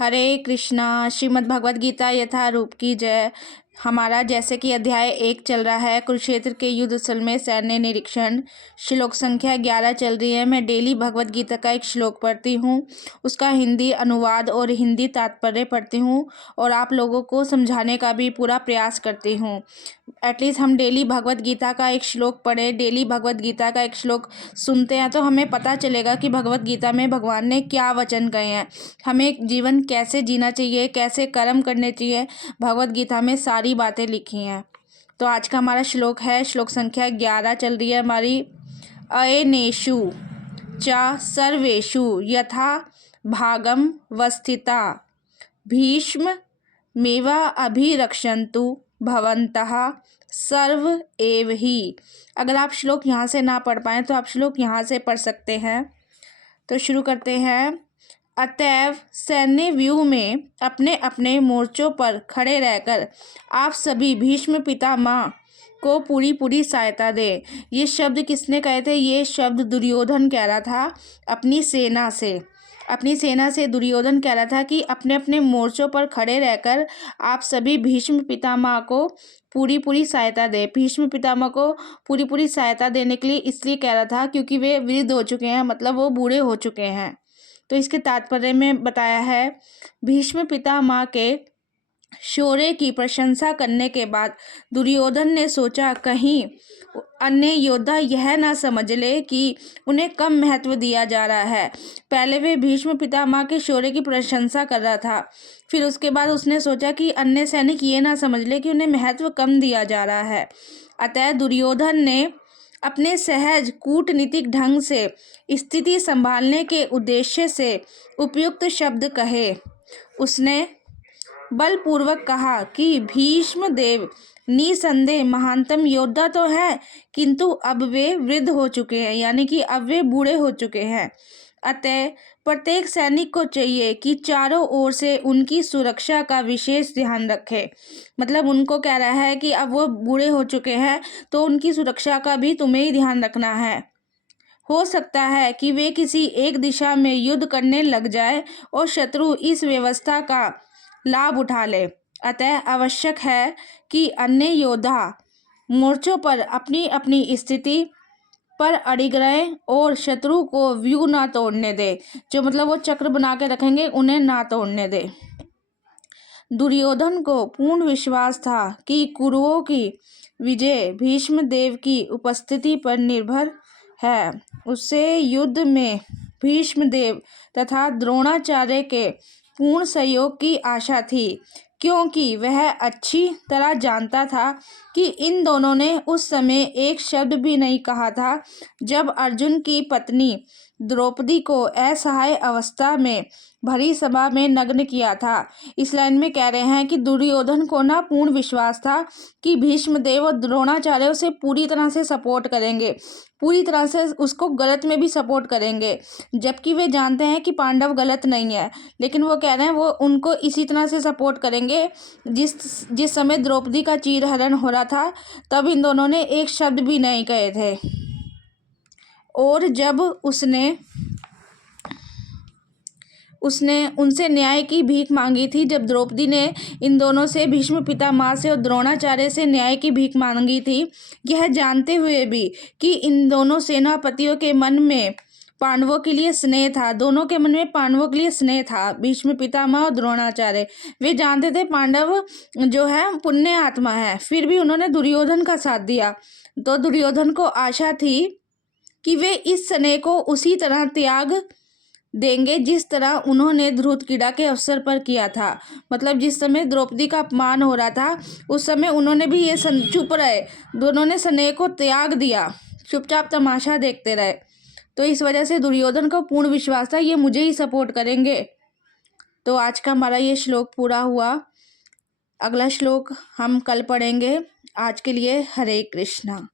हरे कृष्णा। श्रीमद् भगवद गीता यथारूप की जय। हमारा जैसे कि अध्याय 1 चल रहा है, कुरुक्षेत्र के युद्ध स्थल में सैन्य निरीक्षण। श्लोक संख्या 11 चल रही है। मैं डेली भगवद गीता का एक श्लोक पढ़ती हूँ, उसका हिंदी अनुवाद और हिंदी तात्पर्य पढ़ती हूँ और आप लोगों को समझाने का भी पूरा प्रयास करती हूँ। एटलीस्ट हम डेली भगवद गीता का एक श्लोक पढ़े, डेली भगवद गीता का एक श्लोक सुनते हैं तो हमें पता चलेगा कि भगवद गीता में भगवान ने क्या वचन कहे हैं, हमें जीवन कैसे जीना चाहिए, कैसे कर्म करने चाहिए। भगवद गीता में सारी बातें लिखी हैं। तो आज का हमारा श्लोक है, श्लोक संख्या 11 चल रही है हमारी। अयनेषु च सर्वेषु यथा भागम वस्थिता भीष्म मेवा अभिरक्षन्तु भवन्तः सर्व एव ही। अगर आप श्लोक यहाँ से ना पढ़ पाएँ तो आप श्लोक यहाँ से पढ़ सकते हैं। तो शुरू करते हैं। अतएव सैन्य व्यूह में अपने अपने मोर्चों पर खड़े रहकर आप सभी भीष्म पितामह को पूरी पूरी सहायता दे। ये शब्द किसने कहे थे? ये शब्द दुर्योधन कह रहा था अपनी सेना से दुर्योधन कह रहा था कि अपने अपने मोर्चों पर खड़े रहकर आप सभी भीष्म पितामह को पूरी पूरी सहायता दे। भीष्म पितामह को पूरी पूरी सहायता देने के लिए इसलिए कह रहा था क्योंकि वे वृद्ध हो चुके हैं, मतलब वो बूढ़े हो चुके हैं। तो इसके तात्पर्य में बताया है, भीष्म पितामह के शौर्य की प्रशंसा करने के बाद दुर्योधन ने सोचा कहीं अन्य योद्धा यह ना समझ ले कि उन्हें कम महत्व दिया जा रहा है। पहले वे भीष्म पितामह के शौर्य की प्रशंसा कर रहा था, फिर उसके बाद उसने सोचा कि अन्य सैनिक ये ना समझ ले कि उन्हें महत्व कम दिया जा रहा है। अतः दुर्योधन ने अपने सहज कूटनीतिक ढंग से स्थिति संभालने के उद्देश्य से उपयुक्त शब्द कहे। उसने बलपूर्वक कहा कि भीष्म देव निसंदेह महानतम योद्धा तो है, किंतु अब वे वृद्ध हो चुके हैं, यानी कि अब वे बूढ़े हो चुके हैं। अतः प्रत्येक सैनिक को चाहिए कि चारों ओर से उनकी सुरक्षा का विशेष ध्यान रखे। मतलब उनको कह रहा है कि अब वो बूढ़े हो चुके हैं तो उनकी सुरक्षा का भी तुम्हें ही ध्यान रखना है। हो सकता है कि वे किसी एक दिशा में युद्ध करने लग जाए और शत्रु इस व्यवस्था का लाभ उठा ले। अतः आवश्यक है कि अन्य योद्धा मोर्चों पर अपनी अपनी स्थिति पर अड़िग रहें और शत्रु को व्यूह ना तोड़ने दे। जो मतलब वो चक्र बना के रखेंगे उन्हें ना तोड़ने दे। दुर्योधन को पूर्ण विश्वास था कि कुरुओं की विजय भीष्म देव की उपस्थिति पर निर्भर है। उससे युद्ध में भीष्म देव तथा द्रोणाचार्य के पूर्ण सहयोग की आशा थी, क्योंकि वह अच्छी तरह जानता था कि इन दोनों ने उस समय एक शब्द भी नहीं कहा था जब अर्जुन की पत्नी द्रौपदी को असहाय अवस्था में भरी सभा में नग्न किया था। इस लाइन में कह रहे हैं कि दुर्योधन को ना पूर्ण विश्वास था कि भीष्मदेव और द्रोणाचार्य उसे पूरी तरह से सपोर्ट करेंगे, पूरी तरह से उसको गलत में भी सपोर्ट करेंगे, जबकि वे जानते हैं कि पांडव गलत नहीं है, लेकिन वो कह रहे हैं वो उनको इसी तरह से सपोर्ट करेंगे जिस समय द्रौपदी का चीरहरण हो रहा था तब इन दोनों ने एक शब्द भी नहीं कहे थे। और जब उसने उनसे न्याय की भीख मांगी थी, जब द्रौपदी ने इन दोनों से, भीष्म पितामह से और द्रोणाचार्य से न्याय की भीख मांगी थी, यह जानते हुए भी कि इन दोनों सेनापतियों के मन में पांडवों के लिए स्नेह था, दोनों के मन में पांडवों के लिए स्नेह था, भीष्म पितामह और द्रोणाचार्य, वे जानते थे पांडव जो है पुण्य आत्मा है, फिर भी उन्होंने दुर्योधन का साथ दिया। तो दुर्योधन को आशा थी कि वे इस स्नेह को उसी तरह त्याग देंगे जिस तरह उन्होंने धृतक्रीड़ा के अवसर पर किया था। मतलब जिस समय द्रौपदी का अपमान हो रहा था उस समय उन्होंने भी ये चुप रहे, दोनों ने स्नेह को त्याग दिया, चुपचाप तमाशा देखते रहे। तो इस वजह से दुर्योधन को पूर्ण विश्वास था ये मुझे ही सपोर्ट करेंगे। तो आज का हमारा ये श्लोक पूरा हुआ। अगला श्लोक हम कल पढ़ेंगे। आज के लिए हरे कृष्णा।